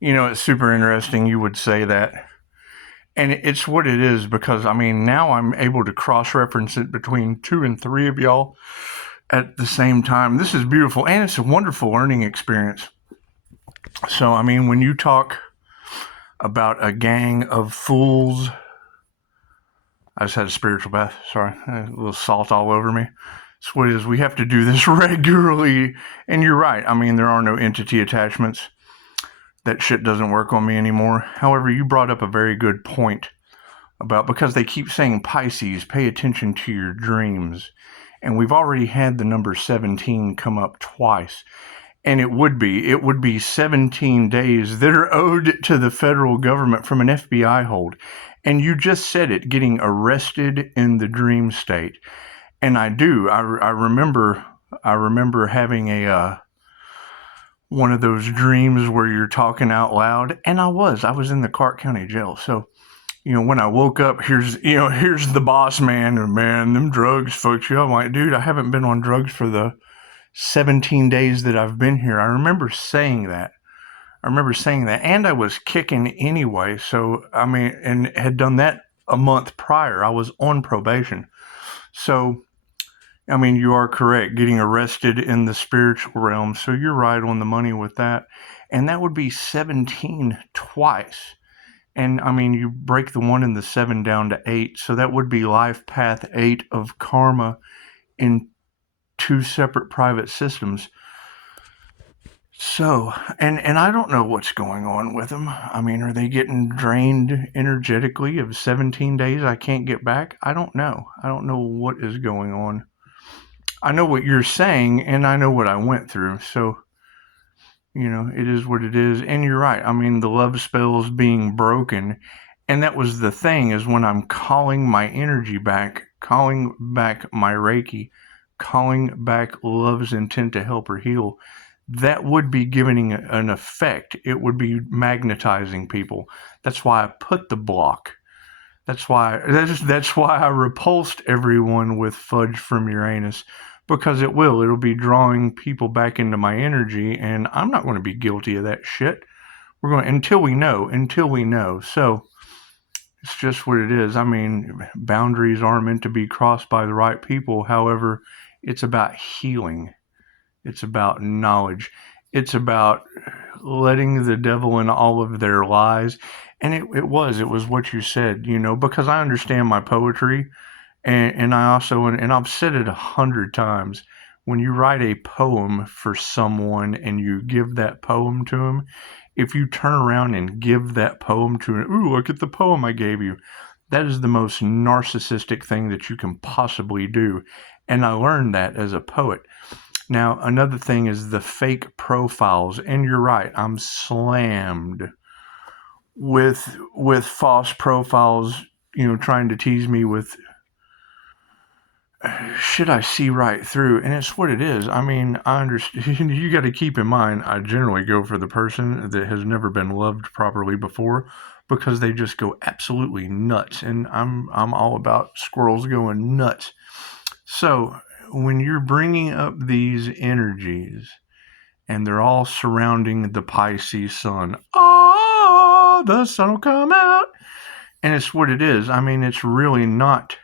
It's super interesting you would say that. And it's what it is because, now I'm able to cross reference it between two and three of y'all at the same time. This is beautiful and it's a wonderful learning experience. So, when you talk about a gang of fools, I just had a spiritual bath. Sorry, a little salt all over me. It's what it is. We have to do this regularly. And you're right. There are no entity attachments. That shit doesn't work on me anymore. However, you brought up a very good point about because they keep saying Pisces, pay attention to your dreams. And we've already had the number 17 come up twice. And it would be 17 days that are owed to the federal government from an FBI hold. And you just said it, getting arrested in the dream state. And I do. I remember having a one of those dreams where you're talking out loud, and I was in the Clark County Jail. So when I woke up, here's the boss man, and man, them drugs fucked you up. I'm like, dude, I haven't been on drugs for the 17 days that I've been here. I remember saying that. And I was kicking anyway. So, and had done that a month prior. I was on probation. So, you are correct, getting arrested in the spiritual realm. So you're right on the money with that. And that would be 17 twice. And you break the 1 and the 7 down to 8. So that would be life path 8 of karma in two separate private systems. So, and I don't know what's going on with them. Are they getting drained energetically of 17 days I can't get back? I don't know. I don't know what is going on. I know what you're saying, and I know what I went through. So, it is what it is. And you're right. The love spells being broken. And that was the thing, is when I'm calling my energy back, calling back my Reiki, calling back love's intent to help or heal, that would be giving an effect. It would be magnetizing people. That's why I put the block. That's why I repulsed everyone with fudge from Uranus, because it'll be drawing people back into my energy, and I'm not going to be guilty of that shit. We're going until we know. So it's just what it is. Boundaries are meant to be crossed by the right people. However, it's about healing. It's about knowledge. It's about letting the devil in all of their lies. And it was what you said, because I understand my poetry. And I also, and I've said it 100 times, when you write a poem for someone and you give that poem to them, if you turn around and give that poem to them, ooh, look at the poem I gave you, that is the most narcissistic thing that you can possibly do. And I learned that as a poet. Now, another thing is the fake profiles. And you're right, I'm slammed with false profiles, trying to tease me with shit I see right through, and it's what it is. I understand. You got to keep in mind, I generally go for the person that has never been loved properly before, because they just go absolutely nuts, and I'm all about squirrels going nuts. So when you're bringing up these energies, and they're all surrounding the Pisces sun, the sun will come out, and it's what it is. It's really not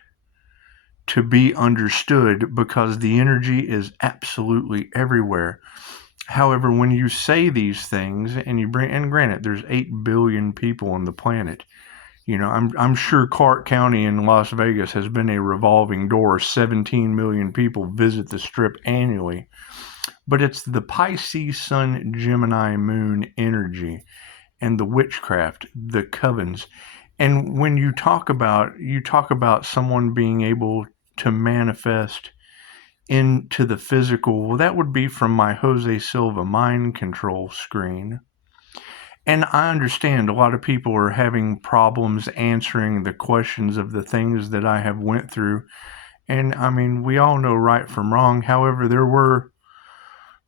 to be understood, because the energy is absolutely everywhere. However, when you say these things and and granted, there's 8 billion people on the planet. I'm sure Clark County in Las Vegas has been a revolving door. 17 million people visit the strip annually. But it's the Pisces Sun Gemini Moon energy and the witchcraft, the covens. And when you talk about someone being able to manifest into the physical, well, that would be from my Jose Silva mind control screen. And I understand a lot of people are having problems answering the questions of the things that I have went through. And we all know right from wrong. However, there were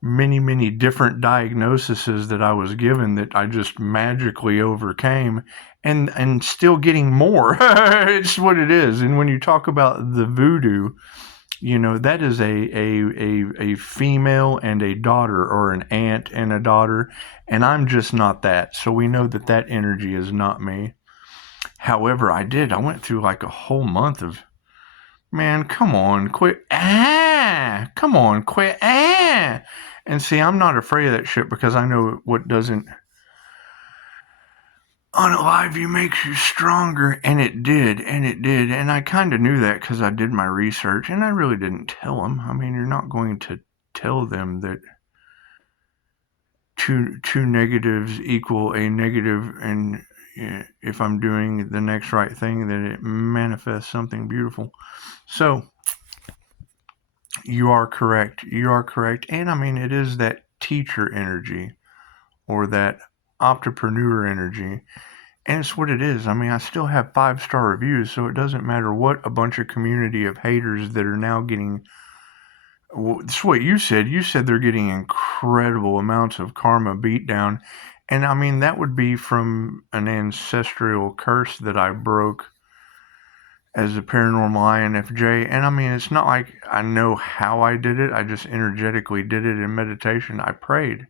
many, many different diagnoses that I was given that I just magically overcame, and still getting more. It's what it is. And when you talk about the voodoo, that is a female and a daughter, or an aunt and a daughter, and I'm just not that. So we know that that energy is not me. However, I went through like a whole month of, man, come on, quit, come on, quit, and see, I'm not afraid of that shit, because I know what doesn't unalive you makes you stronger, and it did, and I kind of knew that because I did my research, and I really didn't tell them. I mean, you're not going to tell them that two negatives equal a negative, and if I'm doing the next right thing, then it manifests something beautiful. So you are correct. And I mean, it is that teacher energy, or that entrepreneur energy. And it's what it is. I mean, I still have 5-star reviews, so it doesn't matter what a bunch of community of haters that are now getting. Well, that's what you said. You said they're getting incredible amounts of karma beat down. And I mean, that would be from an ancestral curse that I broke as a paranormal INFJ. And I mean, it's not like I know how I did it. I just energetically did it in meditation. I prayed.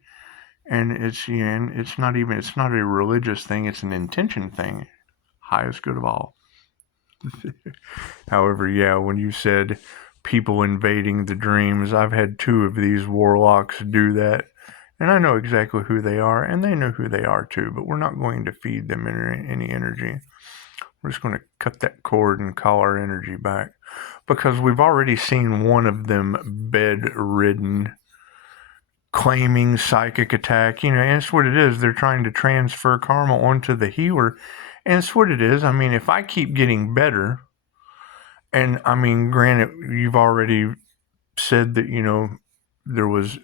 And it's not a religious thing, it's an intention thing. Highest good of all. However, yeah, when you said people invading the dreams, I've had 2 of these warlocks do that. And I know exactly who they are, and they know who they are too, but we're not going to feed them any energy. We're just going to cut that cord and call our energy back. Because we've already seen one of them bedridden, claiming psychic attack, and it's what it is. They're trying to transfer karma onto the healer, and it's what it is. I mean, if I keep getting better, and I mean, granted, you've already said that, there was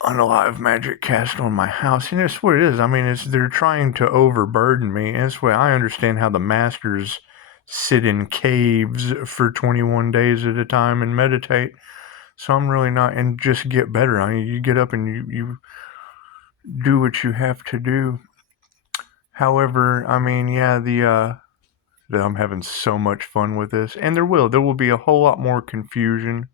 unalive magic cast on my house, and it's what it is. I mean, they're trying to overburden me, and it's what I understand how the masters sit in caves for 21 days at a time and meditate. So I'm really not, and just get better. I mean, you get up and you do what you have to do. However, I mean, yeah, I'm having so much fun with this, and there will be a whole lot more confusion,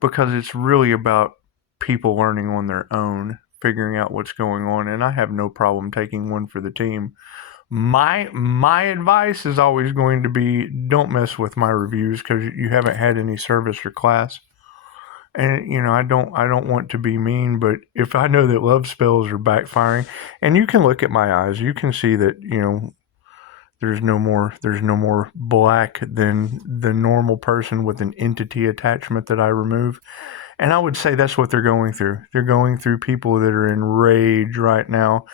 because it's really about people learning on their own, figuring out what's going on, and I have no problem taking one for the team. My advice is always going to be, don't mess with my reviews, because you haven't had any service or class. And I don't want to be mean, but if I know that love spells are backfiring, and you can look at my eyes, you can see that there's no more black than the normal person with an entity attachment that I remove. And I would say that's what they're going through. They're going through people that are in rage right now,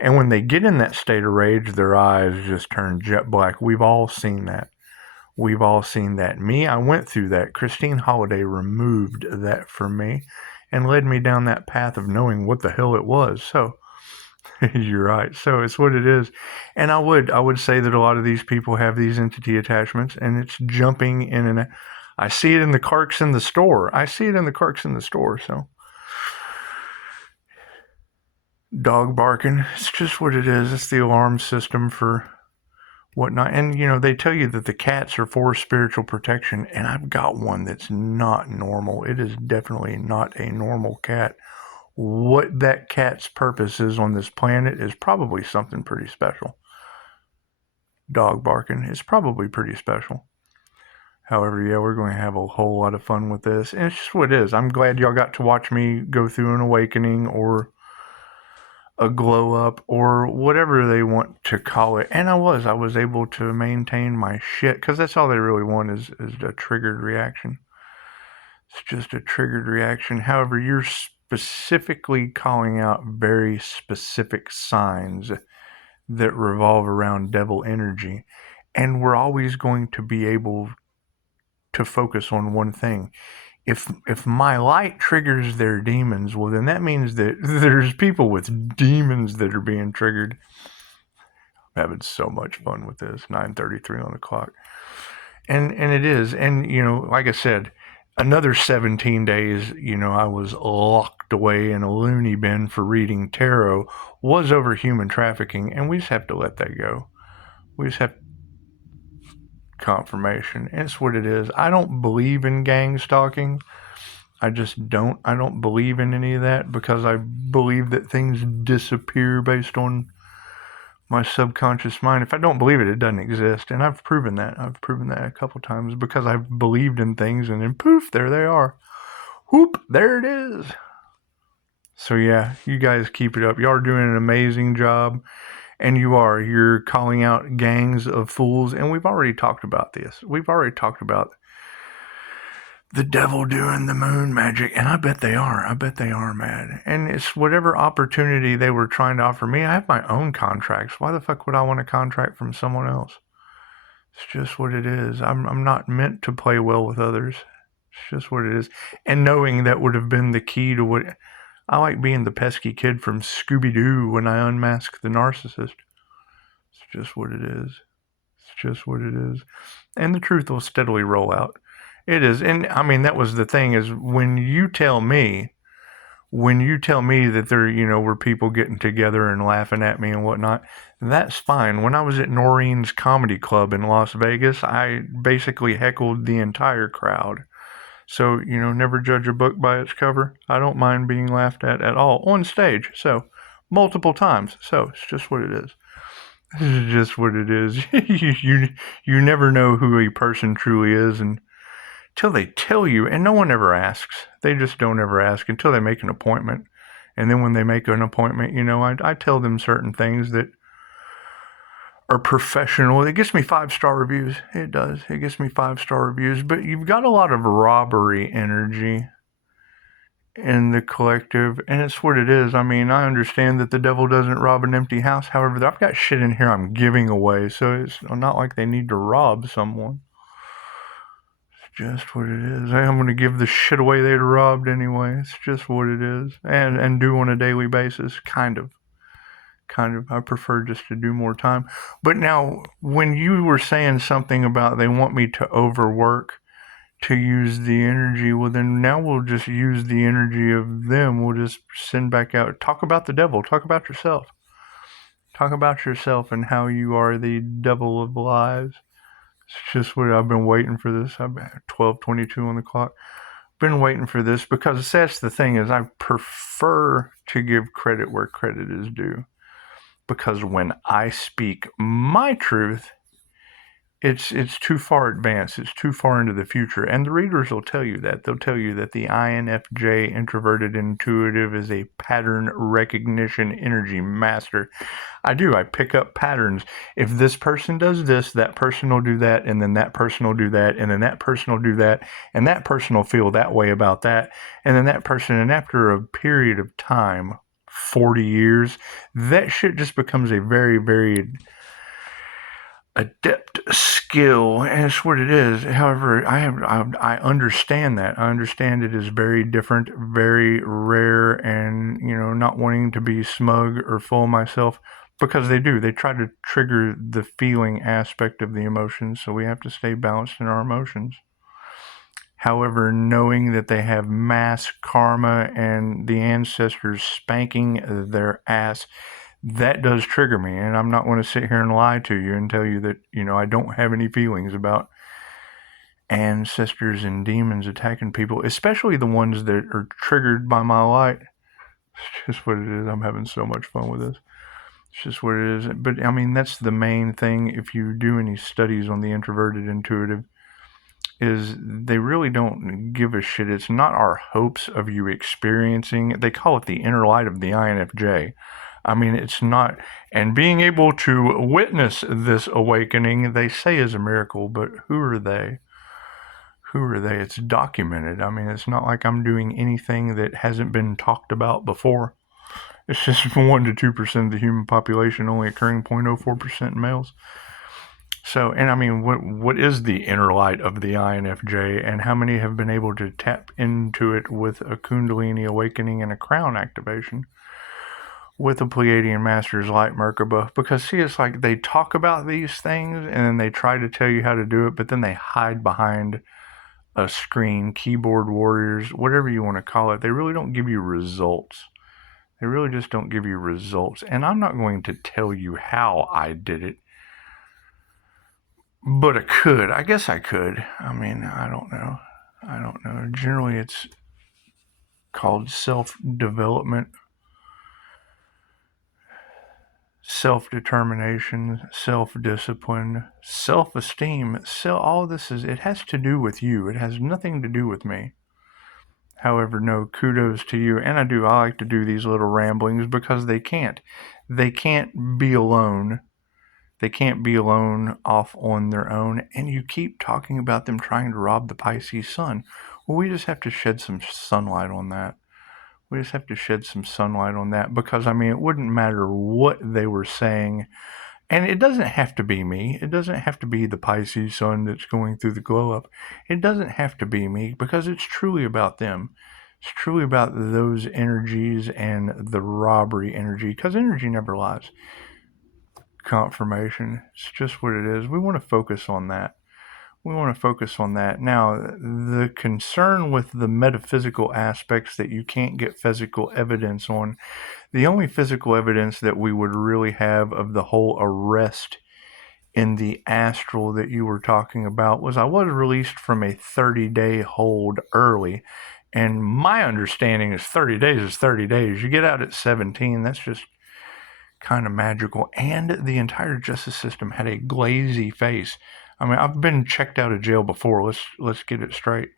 and when they get in that state of rage, their eyes just turn jet black. We've all seen that. Me, I went through that. Christine Holiday removed that for me and led me down that path of knowing what the hell it was. So, you're right. So it's what it is. And I would say that a lot of these people have these entity attachments, and it's jumping in and I see it in the carts in the store. So, dog barking. It's just what it is. It's the alarm system for whatnot. And they tell you that the cats are for spiritual protection, and I've got one that's not normal. It is definitely not a normal cat. What that cat's purpose is on this planet is probably something pretty special. Dog barking is probably pretty special. However, yeah, we're going to have a whole lot of fun with this, and it's just what it is. I'm glad y'all got to watch me go through an awakening, or a glow up, or whatever they want to call it. And I was able to maintain my shit, because that's all they really want is a triggered reaction. It's just a triggered reaction. However, you're specifically calling out very specific signs that revolve around devil energy, and we're always going to be able to focus on one thing. If my light triggers their demons, well, then that means that there's people with demons that are being triggered. I'm having so much fun with this. 9:33 on the clock. And it is. And, like I said, another 17 days, I was locked away in a loony bin for reading tarot, was over human trafficking, and we just have to let that go. We just have confirmation. It's what it is. I don't believe in gang stalking. I just don't. I don't believe in any of that because I believe that things disappear based on my subconscious mind. If I don't believe it, it doesn't exist. And I've proven that. I've proven that a couple times because I've believed in things and then poof, there they are. Whoop, there it is. So yeah, you guys keep it up. Y'all are doing an amazing job. And you're calling out gangs of fools. And we've already talked about this. We've already talked about the devil doing the moon magic. And I bet they are. I bet they are mad. And it's whatever opportunity they were trying to offer me. I have my own contracts. Why the fuck would I want a contract from someone else? It's just what it is. I'm not meant to play well with others. It's just what it is. And knowing that would have been the key to what... I like being the pesky kid from Scooby-Doo when I unmask the narcissist. It's just what it is. It's just what it is. And the truth will steadily roll out. It is. And I mean, that was the thing is when you tell me that there, were people getting together and laughing at me and whatnot, that's fine. When I was at Noreen's Comedy Club in Las Vegas, I basically heckled the entire crowd. So, never judge a book by its cover. I don't mind being laughed at all on stage. So, multiple times. So, it's just what it is. This is just what it is. you never know who a person truly is until they tell you, and no one ever asks. They just don't ever ask until they make an appointment. And then when they make an appointment, I tell them certain things that are professional. It gets me 5-star reviews. It does. It gets me 5-star reviews. But you've got a lot of robbery energy in the collective, and it's what it is. I mean, I understand that the devil doesn't rob an empty house. However, I've got shit in here I'm giving away, so it's not like they need to rob someone. It's just what it is. I'm going to give the shit away they'd robbed anyway. It's just what it is. And do on a daily basis, kind of. I prefer just to do more time. But now, when you were saying something about they want me to overwork to use the energy, well then now we'll just use the energy of them. We'll just send back out. Talk about the devil. Talk about yourself. Talk about yourself and how you are the devil of lies. It's just what I've been waiting for this. I've been 12:22 on the clock. Been waiting for this because that's the thing is I prefer to give credit where credit is due. Because when I speak my truth, it's too far advanced. It's too far into the future. And the readers will tell you that. They'll tell you that the INFJ, Introverted Intuitive, is a pattern recognition energy master. I do. I pick up patterns. If this person does this, that person will do that, and then that person will do that, and then that person will do that, and that person will feel that way about that, and then that person, and after a period of time, 40 years, that shit just becomes a very, very adept skill, and it's what it is. However, I understand that. I understand it is very different, very rare, and, not wanting to be smug or full of myself, because they do. They try to trigger the feeling aspect of the emotions, so we have to stay balanced in our emotions. However, knowing that they have mass karma and the ancestors spanking their ass, that does trigger me. And I'm not going to sit here and lie to you and tell you that, I don't have any feelings about ancestors and demons attacking people, especially the ones that are triggered by my light. It's just what it is. I'm having so much fun with this. It's just what it is. But, I mean, that's the main thing. If you do any studies on the introverted intuitive, is they really don't give a shit. It's not our hopes of you experiencing. They call it the inner light of the INFJ. I mean, it's not. And being able to witness this awakening, they say is a miracle, but who are they? Who are they? It's documented. I mean, it's not like I'm doing anything that hasn't been talked about before. It's just 1 to 2% of the human population, only occurring 0.04% in males. So, and I mean, what is the inner light of the INFJ, and how many have been able to tap into it with a Kundalini awakening and a crown activation with a Pleiadian Master's Light Merkaba? Because, see, it's like they talk about these things, and then they try to tell you how to do it, but then they hide behind a screen, keyboard warriors, whatever you want to call it. They really don't give you results. They really just don't give you results. And I'm not going to tell you how I did it. But I could. I guess I could. I mean, I don't know. I don't know. Generally, it's called self-development, self-determination, self-discipline, self-esteem. All this is, it has to do with you. It has nothing to do with me. However, no, kudos to you. And I like to do these little ramblings because they can't. They can't be alone. They can't be alone off on their own. And you keep talking about them trying to rob the Pisces sun. Well, we just have to shed some sunlight on that. We just have to shed some sunlight on that because, I mean, it wouldn't matter what they were saying. And it doesn't have to be me. It doesn't have to be the Pisces sun that's going through the glow up. It doesn't have to be me because it's truly about them. It's truly about those energies and the robbery energy because energy never lies. Confirmation. It's just what it is. We want to focus on that. We want to focus on that. Now, the concern with the metaphysical aspects that you can't get physical evidence on, the only physical evidence that we would really have of the whole arrest in the astral that you were talking about was I was released from a 30-day hold early. And my understanding is 30 days is 30 days. You get out at 17, that's just kind of magical. And the entire justice system had a glazy face. I mean, I've been checked out of jail before. Let's get it straight.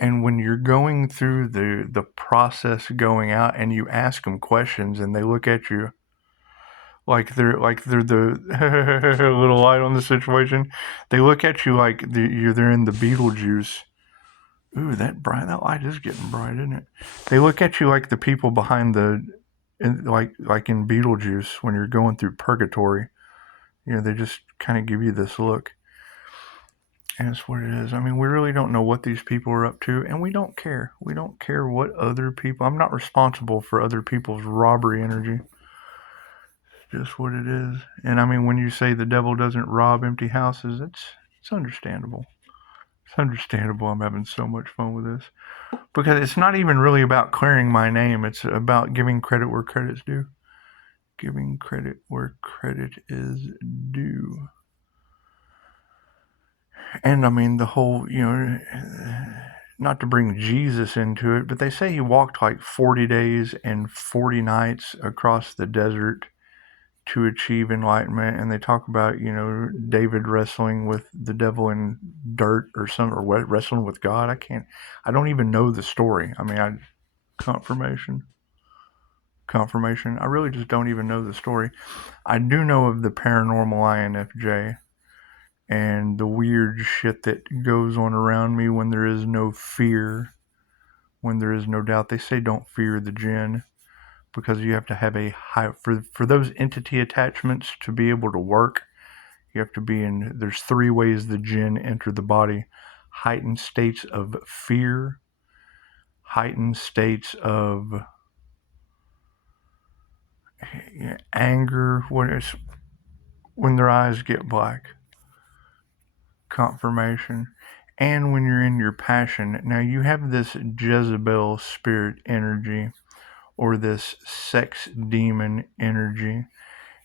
And when you're going through the process going out and you ask them questions and they look at you like they're the little light on the situation, they look at you like they're in the Beetlejuice. Ooh, that light is getting bright, isn't it? They look at you like the people behind like in Beetlejuice when you're going through purgatory. You know, they just kind of give you this look. And it's what it is. I mean, we really don't know what these people are up to, and we don't care. We don't care what other people... I'm not responsible for other people's robbery energy. It's just what it is. And I mean, when you say the devil doesn't rob empty houses, it's understandable. It's understandable. I'm having so much fun with this. Because it's not even really about clearing my name. It's about giving credit where credit's due. Giving credit where credit is due. And I mean, the whole, not to bring Jesus into it, but they say he walked like 40 days and 40 nights across the desert to achieve enlightenment. And they talk about, David wrestling with the devil in dirt or wrestling with God. I don't even know the story. I mean, confirmation. I really just don't even know the story. I do know of the paranormal INFJ and the weird shit that goes on around me when there is no fear, when there is no doubt. They say don't fear the jinn because you have to have a high, for those entity attachments to be able to work, you have to be in, there's 3 ways the jinn enter the body: heightened states of fear, heightened states of anger, when their eyes get black, confirmation, and when you're in your passion. Now you have this Jezebel spirit energy or this sex demon energy,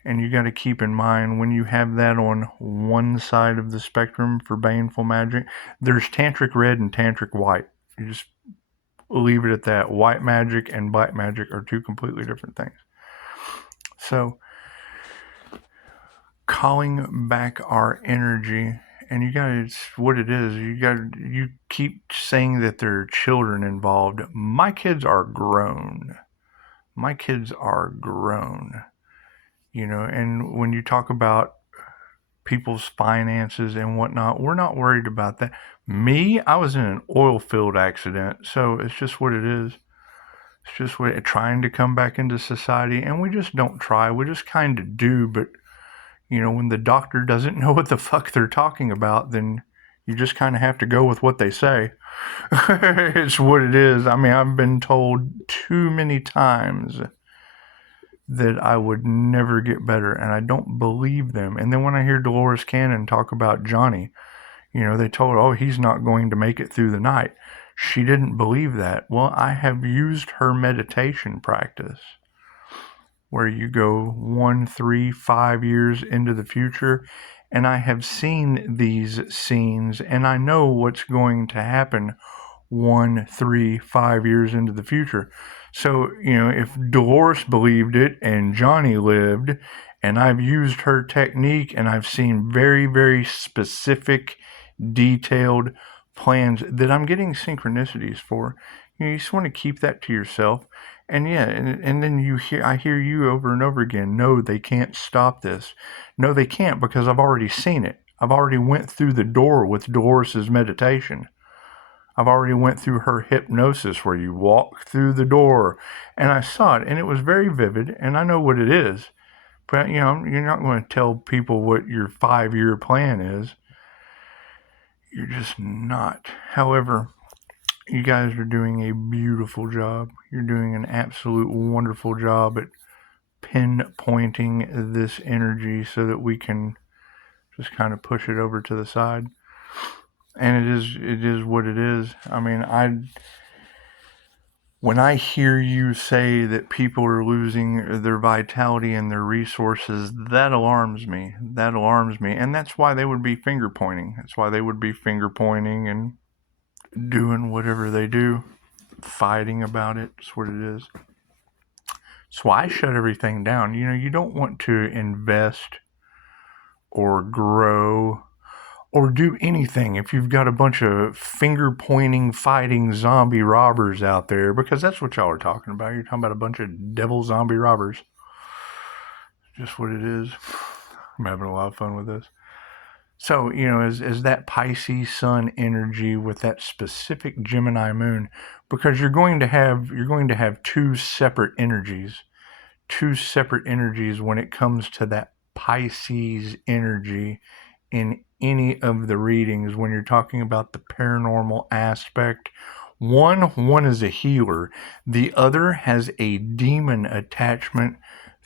and you got to keep in mind when you have that on one side of the spectrum for baneful magic, there's tantric red and tantric white. You just leave it at that. White magic and black magic are 2 completely different things. So calling back our energy, and it's what it is. You keep saying that there are children involved. My kids are grown. And when you talk about people's finances and whatnot, we're not worried about that. Me, I was in an oil field accident, so it's just what it is. It's just trying to come back into society, and we just don't try. We just kind of do, but when the doctor doesn't know what the fuck they're talking about, then you just kind of have to go with what they say. It's what it is. I mean, I've been told too many times that I would never get better, and I don't believe them. And then when I hear Dolores Cannon talk about Johnny, they told, he's not going to make it through the night. She didn't believe that. Well, I have used her meditation practice where you go 1, 3, 5 years into the future and I have seen these scenes, and I know what's going to happen 1, 3, 5 years into the future. So, if Dolores believed it and Johnny lived, and I've used her technique and I've seen very, very specific, detailed plans that I'm getting synchronicities for, you just want to keep that to yourself. And yeah, and then I hear you over and over again. No, they can't stop this. No, they can't, because I've already seen it. I've already went through the door with Dolores's meditation. I've already went through her hypnosis where you walk through the door, and I saw it, and it was very vivid, and I know what it is. But, you're not going to tell people what your 5-year plan is. You're just not. However, you guys are doing a beautiful job. You're doing an absolute wonderful job at pinpointing this energy so that we can just kind of push it over to the side. And it is what it is. I mean, when I hear you say that people are losing their vitality and their resources, that alarms me. That alarms me. And that's why they would be finger pointing. That's why they would be finger pointing and doing whatever they do, fighting about it. That's what it is. So I shut everything down. You don't want to invest or grow or do anything if you've got a bunch of finger pointing, fighting zombie robbers out there, because that's what y'all are talking about. You're talking about a bunch of devil zombie robbers. Just what it is. I'm having a lot of fun with this. So, as that Pisces sun energy with that specific Gemini moon, because you're going to have two separate energies when it comes to that Pisces energy in any of the readings. When you're talking about the paranormal aspect, one is a healer, the other has a demon attachment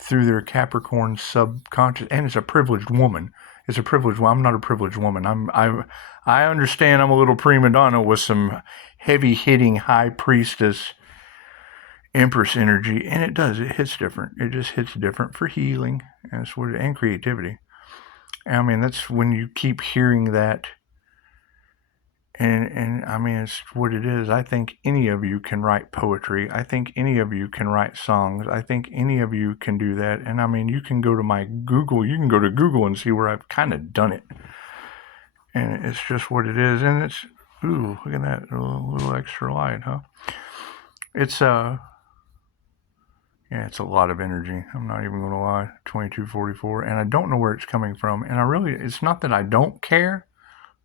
through their Capricorn subconscious, and it's a privileged woman. I'm not a privileged woman. I understand I'm a little prima donna with some heavy hitting high priestess Empress energy, and it hits different. It just hits different for healing and creativity. I mean, that's when you keep hearing that, and I mean, it's what it is. I think any of you can write poetry. I think any of you can write songs. I think any of you can do that. And I mean, you can go to Google and see where I've kind of done it. And it's just what it is. And it's, ooh, look at that, a little extra light, huh? It's yeah, it's a lot of energy. I'm not even going to lie. 2244. And I don't know where it's coming from. And it's not that I don't care.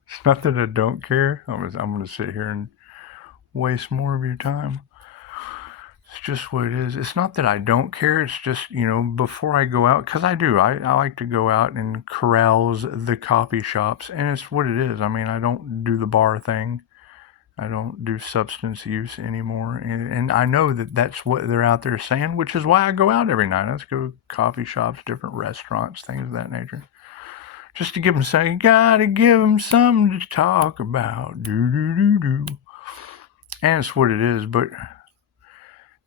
It's not that I don't care. I'm going to sit here and waste more of your time. It's just what it is. It's not that I don't care. It's just, before I go out, because I do. I like to go out and carouse the coffee shops. And it's what it is. I mean, I don't do the bar thing. I don't do substance use anymore. And I know that that's what they're out there saying, which is why I go out every night. Let's go to coffee shops, different restaurants, things of that nature. Just to give them something. You gotta give them something to talk about. And it's what it is. But,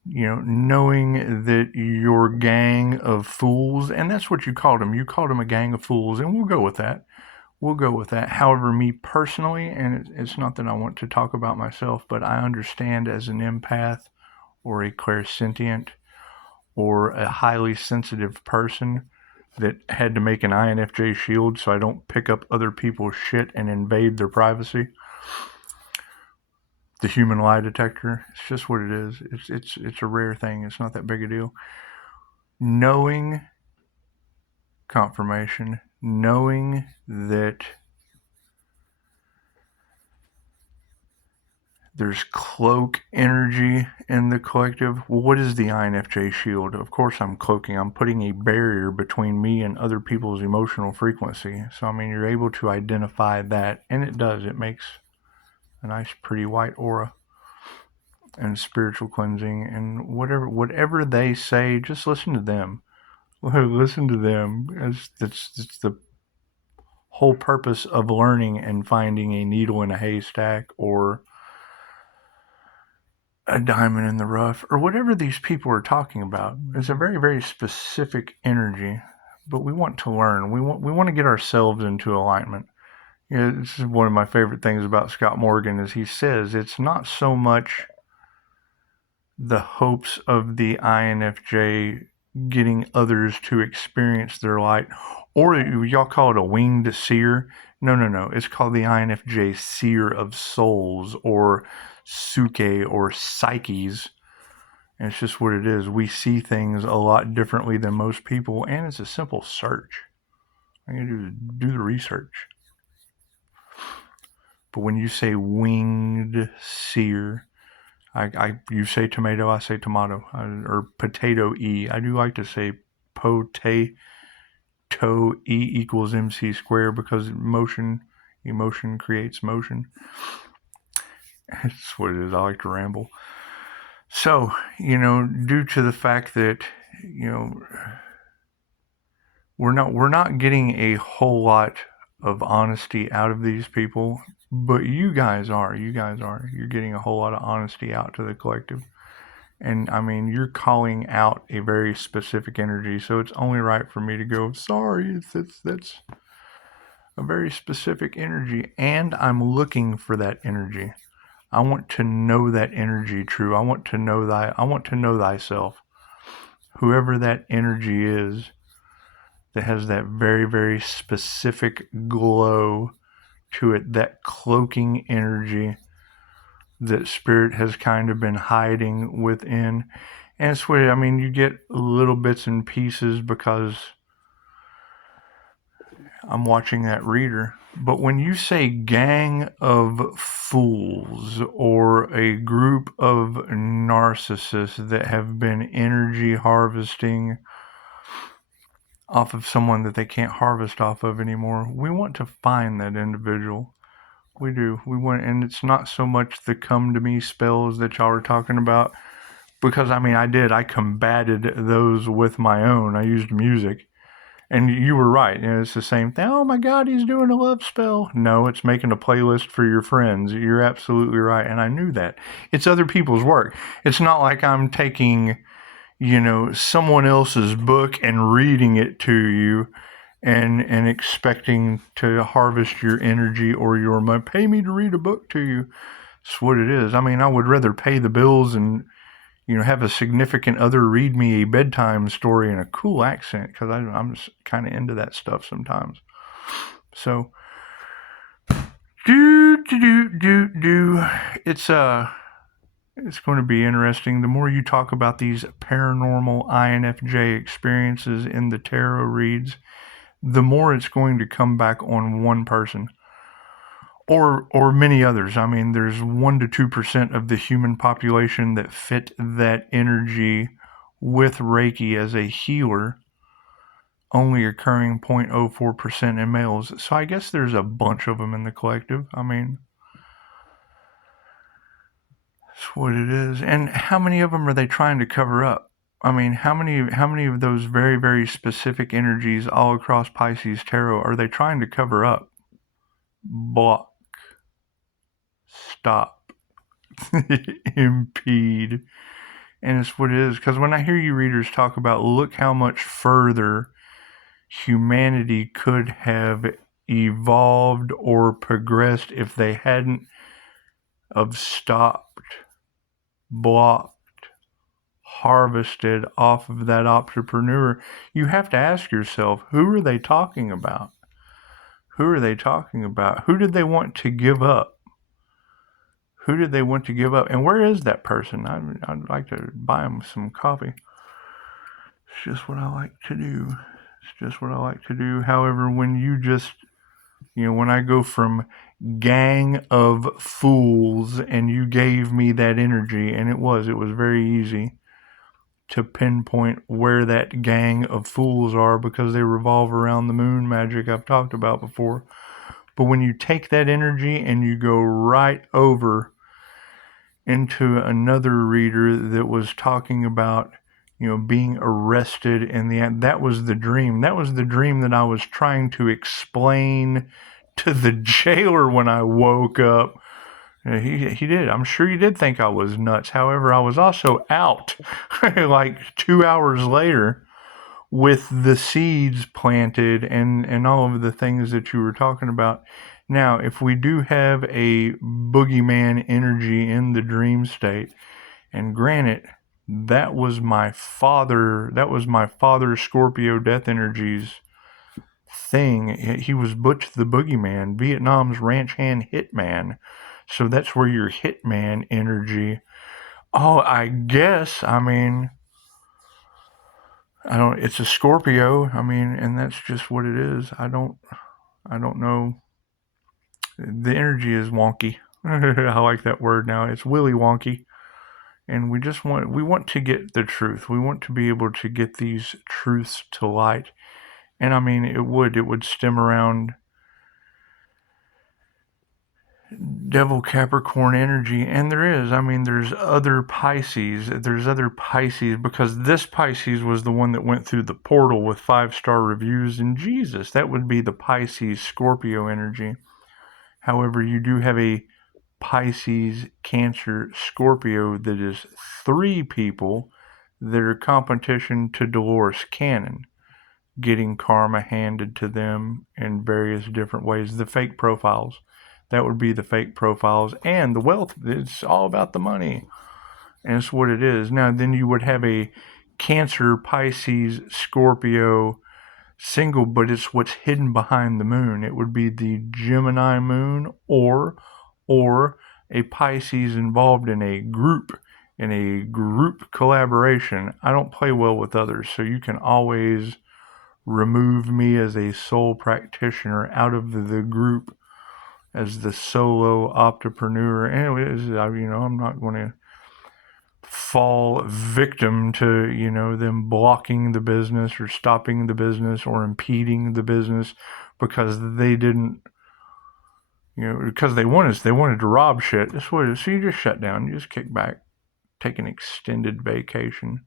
knowing that your gang of fools, and that's what you called them. You called them a gang of fools, and we'll go with that. However, me personally, and it's not that I want to talk about myself, but I understand as an empath or a clairsentient or a highly sensitive person that had to make an INFJ shield so I don't pick up other people's shit and invade their privacy. The human lie detector, it's just what it is. It's a rare thing. It's not that big a deal. Knowing confirmation, knowing that there's cloak energy in the collective. Well, what is the INFJ shield? Of course I'm cloaking. I'm putting a barrier between me and other people's emotional frequency. So, I mean, you're able to identify that, and it does. It makes a nice, pretty white aura and spiritual cleansing. And whatever they say, just listen to them. Listen to them. It's the whole purpose of learning and finding a needle in a haystack or a diamond in the rough, or whatever these people are talking about. It's a very, very specific energy. but we want to learn. We want to get ourselves into alignment. You know, this is one of my favorite things about Scott Morgan is he says it's not so much the hopes of the INFJ getting others to experience their light, or y'all call it a winged seer. No. It's called the INFJ seer of souls, or suke, or psyches. And it's just what it is. We see things a lot differently than most people, and it's a simple search. All you do is do the research. But when you say winged seer, you say tomato, I say tomato, or potato E. I do like to say potato E equals MC squared because emotion creates motion. That's what it is. I like to ramble. So, due to the fact that, we're not getting a whole lot of honesty out of these people, but you guys are. You're getting a whole lot of honesty out to the collective. And I mean, you're calling out a very specific energy, so it's only right for me to go, sorry, that's a very specific energy, and I'm looking for that energy. I want to know that energy true. I want to know thyself. Whoever that energy is that has that very, very specific glow to it, that cloaking energy that spirit has kind of been hiding within. And it's weird. I mean, you get little bits and pieces because I'm watching that reader. But when you say gang of fools or a group of narcissists that have been energy harvesting off of someone that they can't harvest off of anymore, we want to find that individual. We do. We want, and it's not so much the come to me spells that y'all are talking about, because I combated those with my own. I used music. And you were right. It's the same thing. Oh my God, he's doing a love spell. No, it's making a playlist for your friends. You're absolutely right. And I knew that. It's other people's work. It's not like I'm taking, someone else's book and reading it to you and expecting to harvest your energy or your money. Pay me to read a book to you. That's what it is. I would rather pay the bills and have a significant other read me a bedtime story in a cool accent, because I'm just kind of into that stuff sometimes. So, it's going to be interesting. The more you talk about these paranormal INFJ experiences in the tarot reads, the more it's going to come back on one person. Or many others. There's 1 to 2% of the human population that fit that energy with Reiki as a healer, only occurring 0.04% in males. So I guess there's a bunch of them in the collective. That's what it is. And how many of them are they trying to cover up? How many of those very, very specific energies all across Pisces Tarot are they trying to cover up? Block. Stop. Impede. And it's what it is. Because when I hear you readers talk about, look how much further humanity could have evolved or progressed if they hadn't have stopped, blocked, harvested off of that entrepreneur. You have to ask yourself, who are they talking about? Who are they talking about? Who did they want to give up? Who did they want to give up? And where is that person? I'd like to buy them some coffee. It's just what I like to do. However, when you just, when I go from gang of fools and you gave me that energy, and it was very easy to pinpoint where that gang of fools are because they revolve around the moon magic I've talked about before. But when you take that energy and you go right over into another reader that was talking about, being arrested, and that was the dream. That was the dream that I was trying to explain to the jailer when I woke up. He did. I'm sure he did think I was nuts. However, I was also out like 2 hours later with the seeds planted and all of the things that you were talking about. Now, if we do have a boogeyman energy in the dream state, and granted, that was my father Scorpio death energies thing. He was Butch the Boogeyman, Vietnam's ranch hand hitman. So that's where your hitman energy. Oh, I guess. I mean, I don't. It's a Scorpio. I mean, and that's just what it is. I don't know. The energy is wonky. I like that word now. It's willy wonky. And we want to get the truth. We want to be able to get these truths to light. And I mean, it would stem around Devil Capricorn energy, and there's other Pisces. There's other Pisces because this Pisces was the one that went through the portal with 5-star reviews in Jesus. That would be the Pisces Scorpio energy. However, you do have a Pisces Cancer Scorpio that is 3 people that are competition to Dolores Cannon, getting karma handed to them in various different ways. The fake profiles. That would be the fake profiles. And the wealth, it's all about the money. And it's what it is. Now, then you would have a Cancer, Pisces, Scorpio single, but it's what's hidden behind the moon. It would be the Gemini moon or a Pisces involved in a group collaboration. I don't play well with others, so you can always remove me as a sole practitioner out of the group as the solo entrepreneur. Anyways, I'm not going to fall victim to, them blocking the business or stopping the business or impeding the business because they didn't, because they wanted to rob shit. That's what it is. So you just shut down, you just kick back, take an extended vacation,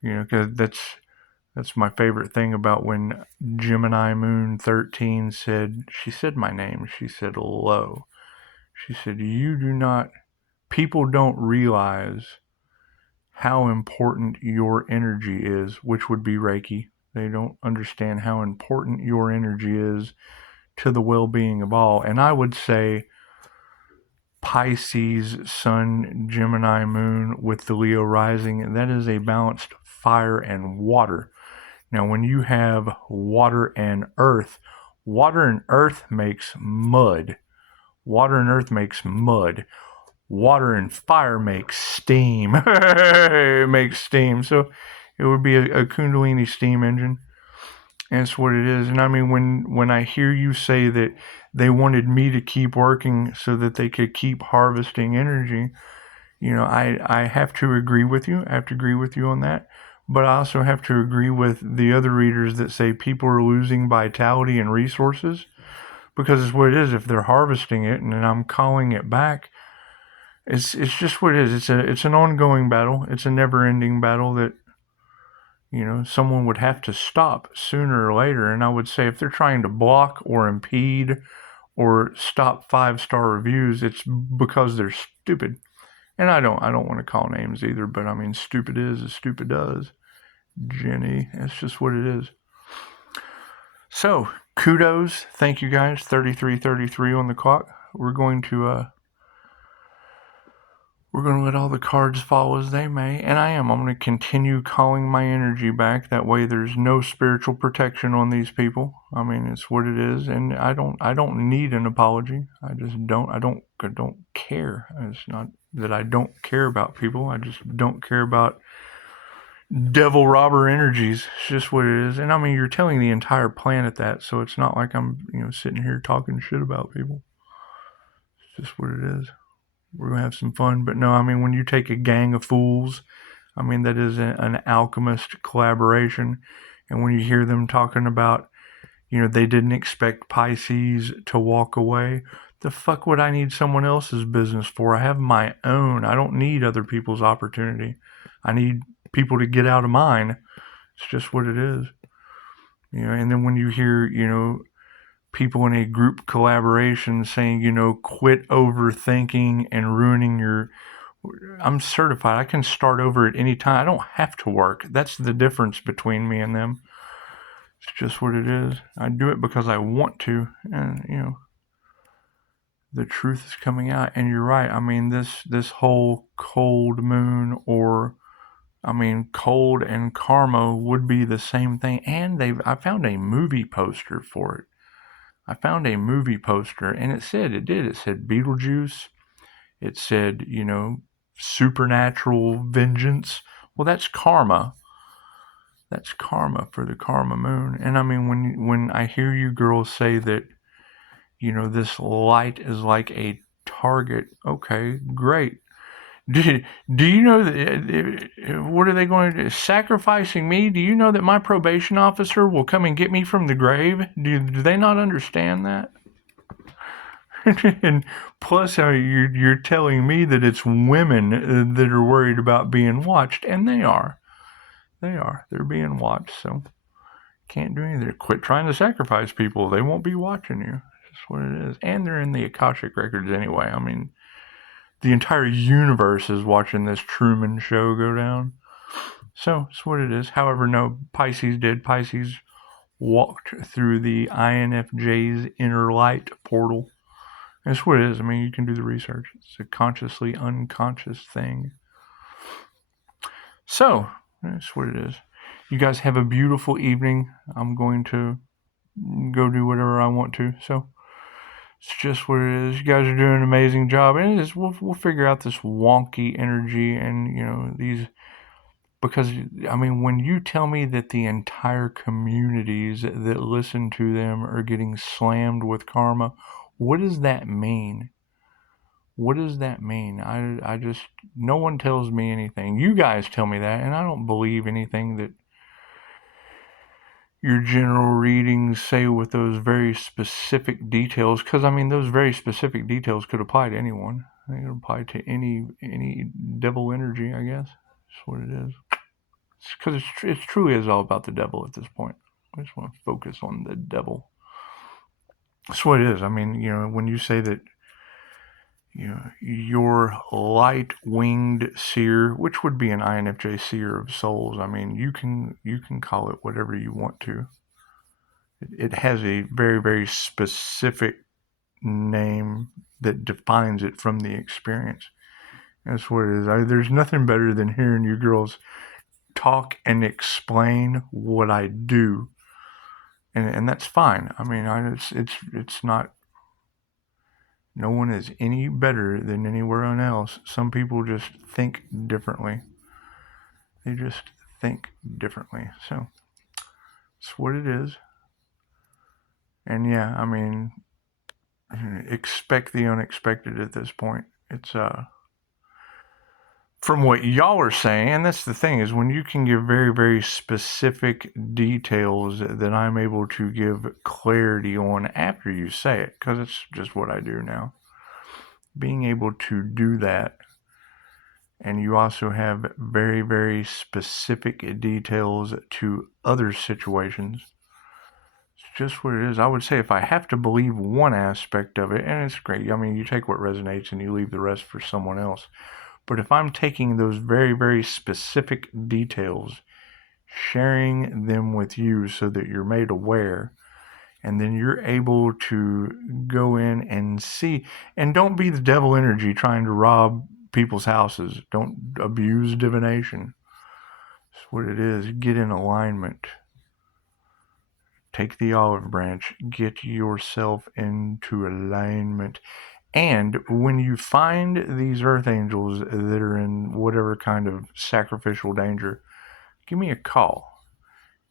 because that's my favorite thing about when Gemini Moon 13 she said my name. She said, "Lo." She said, people don't realize how important your energy is, which would be Reiki. They don't understand how important your energy is to the well-being of all. And I would say Pisces, Sun, Gemini Moon with the Leo rising, that is a balanced fire and water. Now, when you have water and earth makes mud. Water and earth makes mud. Water and fire makes steam. It makes steam. So it would be a Kundalini steam engine. And that's what it is. And I mean, when I hear you say that they wanted me to keep working so that they could keep harvesting energy, I have to agree with you. I have to agree with you on that. But I also have to agree with the other readers that say people are losing vitality and resources, because it's what it is. If they're harvesting it and then I'm calling it back, it's just what it is. It's an ongoing battle. It's a never-ending battle that someone would have to stop sooner or later. And I would say if they're trying to block or impede or stop 5-star reviews, it's because they're stupid. And I don't want to call names either, but I mean, stupid is as stupid does. Jenny, that's just what it is. So, kudos. Thank you guys. 33:33 on the clock. We're going to let all the cards fall as they may, and I'm going to continue calling my energy back. That way there's no spiritual protection on these people. I mean, it's what it is, and I don't need an apology. I just don't. I don't care. It's not that I don't care about people. I just don't care about devil robber energies. It's just what it is. And I mean, you're telling the entire planet that, so it's not like I'm, sitting here talking shit about people. It's just what it is. We're going to have some fun. But no, I mean, when you take a gang of fools, I mean, that is an alchemist collaboration. And when you hear them talking about, they didn't expect Pisces to walk away, the fuck would I need someone else's business for? I have my own. I don't need other people's opportunity. I need people to get out of mine. It's just what it is. And then when you hear, people in a group collaboration saying, quit overthinking and ruining your I'm certified. I can start over at any time. I don't have to work. That's the difference between me and them. It's just what it is. I do it because I want to, and the truth is coming out. And you're right. I mean, this whole cold moon, or cold and karma would be the same thing. And I found a movie poster for it. I found a movie poster, and it said Beetlejuice. It said, supernatural vengeance. Well, that's karma. That's karma for the karma moon. And I mean, when I hear you girls say that, this light is like a target, okay, great. Do you know that, what are they going to do? Sacrificing me? Do you know that my probation officer will come and get me from the grave? Do they not understand that? And plus, you're telling me that it's women that are worried about being watched, and they are. They're being watched, so can't do anything. Quit trying to sacrifice people. They won't be watching you. That's what it is. And they're in the Akashic Records anyway. I mean, the entire universe is watching this Truman Show go down. So that's what it is. However, no, Pisces did. Pisces walked through the INFJ's inner light portal. That's what it is. I mean, you can do the research. It's a consciously unconscious thing. So, that's what it is. You guys have a beautiful evening. I'm going to go do whatever I want to. So, it's just what it is. You guys are doing an amazing job. And it is, we'll figure out this wonky energy and, these... Because, I mean, when you tell me that the entire communities that listen to them are getting slammed with karma, what does that mean? What does that mean? I just, no one tells me anything. You guys tell me that, and I don't believe anything that your general readings say with those very specific details, because, I mean, those very specific details could apply to anyone. They could apply to any devil energy, I guess. That's what it is. Because it truly is all about the devil at this point. I just want to focus on the devil. That's what it is. I mean, when you say that, your light-winged seer, which would be an INFJ seer of souls, I mean, you can call it whatever you want to. It has a very, very specific name that defines it from the experience. That's what it is. There's nothing better than hearing you girls talk and explain what I do, and that's fine. I mean, it's not. No one is any better than anywhere else. Some people just think differently. They just think differently. So it's what it is. And yeah, I mean, expect the unexpected at this point. It's from what y'all are saying, and that's the thing, is when you can give very, very specific details that I'm able to give clarity on after you say it, because it's just what I do now. Being able to do that, and you also have very, very specific details to other situations. It's just what it is. I would say if I have to believe one aspect of it, and it's great, I mean, you take what resonates and you leave the rest for someone else. But if I'm taking those very, very specific details, sharing them with you so that you're made aware, and then you're able to go in and see, and don't be the devil energy trying to rob people's houses. Don't abuse divination. That's what it is. Get in alignment. Take the olive branch. Get yourself into alignment. And when you find these earth angels that are in whatever kind of sacrificial danger, give me a call.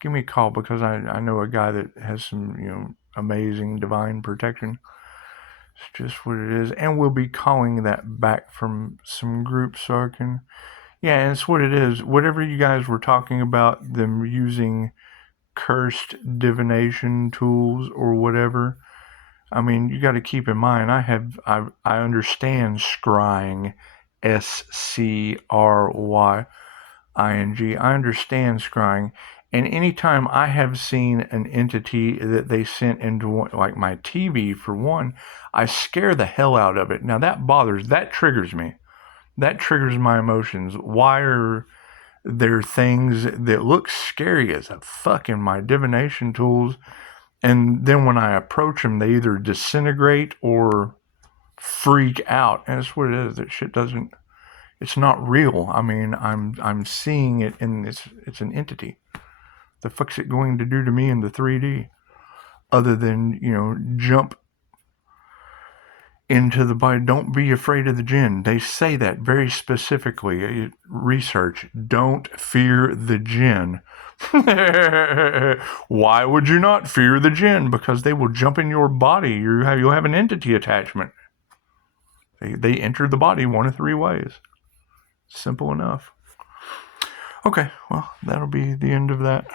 Give me a call, because I know a guy that has some, amazing divine protection. It's just what it is. And we'll be calling that back from some groups so I can... Yeah, and it's what it is. Whatever you guys were talking about, them using cursed divination tools or whatever... I mean, you got to keep in mind, I understand scrying, SCRYING. I understand scrying. And anytime I have seen an entity that they sent into, like my TV for one, I scare the hell out of it. Now that triggers me. That triggers my emotions. Why are there things that look scary as a fuck in my divination tools, and then when I approach them, they either disintegrate or freak out? And that's what it is. That shit doesn't. It's not real. I mean, I'm seeing it, and it's an entity. The fuck's it going to do to me in the 3D? Other than, jump into the body. Don't be afraid of the jinn. They say that very specifically. Research. Don't fear the jinn. Why would you not fear the jinn? Because they will jump in your body. You'll have an entity attachment. They enter the body one of three ways. Simple enough. Okay, well, that'll be the end of that.